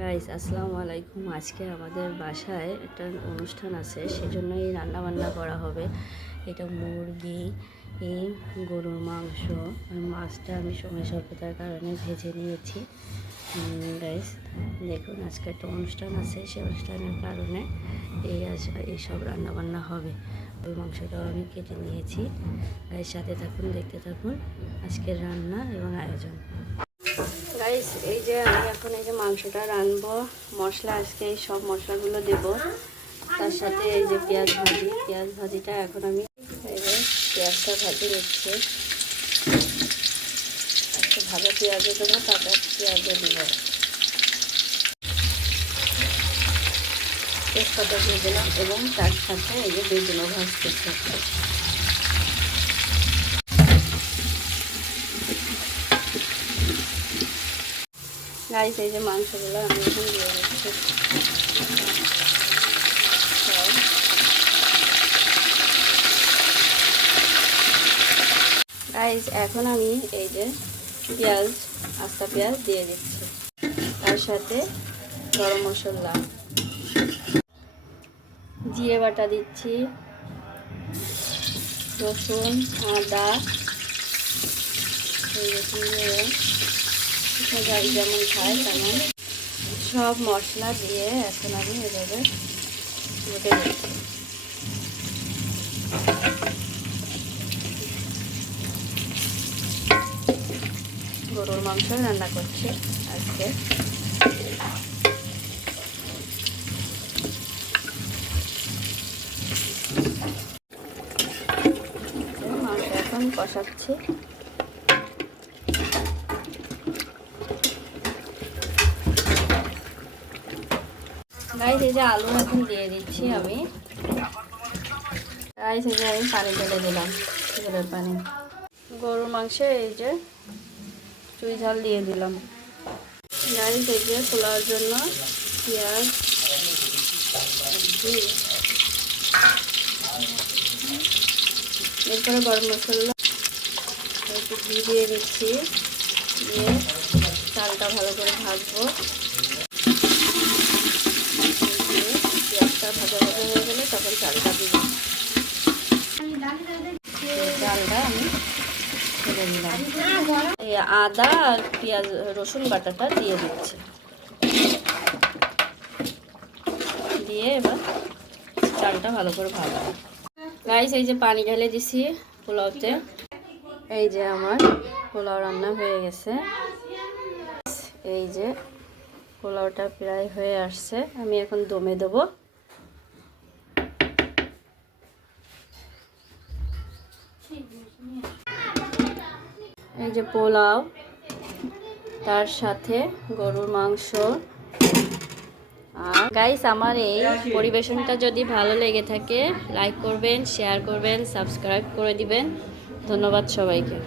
Guys আসসালামু আলাইকুম। আজকে আমাদের বাসায় একটা অনুষ্ঠান আছে, সেজন্যই রান্না বান্না করা হবে। এটা মুরগি, এই গরুর মাংস, মাছটা আমি সময় স্বল্পতার কারণে ভেজে নিয়েছি। গাইস দেখুন, আজকে একটা অনুষ্ঠান আছে, সেই অনুষ্ঠানের কারণে এইসব রান্না বান্না হবে। ওই মাংসটাও আমি কেটে নিয়েছি। গাইস সাথে থাকুন, দেখতে থাকুন আজকের রান্না এবং আয়োজন। গাইস এই যে আমি এখন এই যে মাংসটা রানবো, মশলা আজকে এই সব মশলাগুলো দেব। তার সাথে এই যে পেঁয়াজ ভাজিটা এখন আমি এই যে পেঁয়াজটা ভাজি নিচ্ছি। আজকে ভাজা পেঁয়াজও দেবো, কাঁচা পেঁয়াজও দেবো। তেজপাতা দিয়ে দিলাম এবং তার সাথে এই যে বেগুনও ভাজতেছি। গাইস এই যে মাংসগুলো আমি এখন দিয়ে দিচ্ছি। গাইস এখন আমি এই যে আস্তা পেঁয়াজ দিয়ে দিচ্ছি। তার সাথে গরম মশলা, জিরে বাটা দিচ্ছি, রসুন, আদা, যেমন খায় তেমন সব মশলা দিয়ে এখন আমি এভাবে ঘুটে দিচ্ছি। গরুর মাংস রান্না করছি আজকে। মাংস এখন কষাচ্ছি। গাইস এই যে আলু এখন দিয়ে দিচ্ছি আমি। গাইস এই যে আমি পানি ঢেলে দিলাম, ঝোলের পানি। গরুর মাংসে এই যে চুই ঝাল দিয়ে দিলাম। গাইস এই যে পোলাওর জন্য পেঁয়াজ, এরপরে গরম মশলা একটু ঘি দিয়ে দিচ্ছি, দিয়ে চালটা ভালো করে ভাজবো। পেঁয়াজটা ভাজা হয়ে গেলে তখন চালটা দিব। চালটা আমি ছেড়ে দিলাম। এই আদা আর পেঁয়াজ রসুন বাটাটা দিয়ে দিচ্ছি, দিয়ে এবার চালটা ভালো করে ভাজবো। গাইস এই যে পানি ঢেলে দিছি পোলাওতে। এই যে আমার পোলাও রান্না হয়ে গেছে। এই যে পোলাওটা প্রায় হয়ে আসছে, আমি এখন দমে দেবো। এই যে পোলাও, তার সাথে গরুর মাংস। আর গাইস আমার এই পরিবেশনটা যদি ভালো লেগে থাকে লাইক করবেন, শেয়ার করবেন, সাবস্ক্রাইব করে দিবেন। ধন্যবাদ সবাইকে।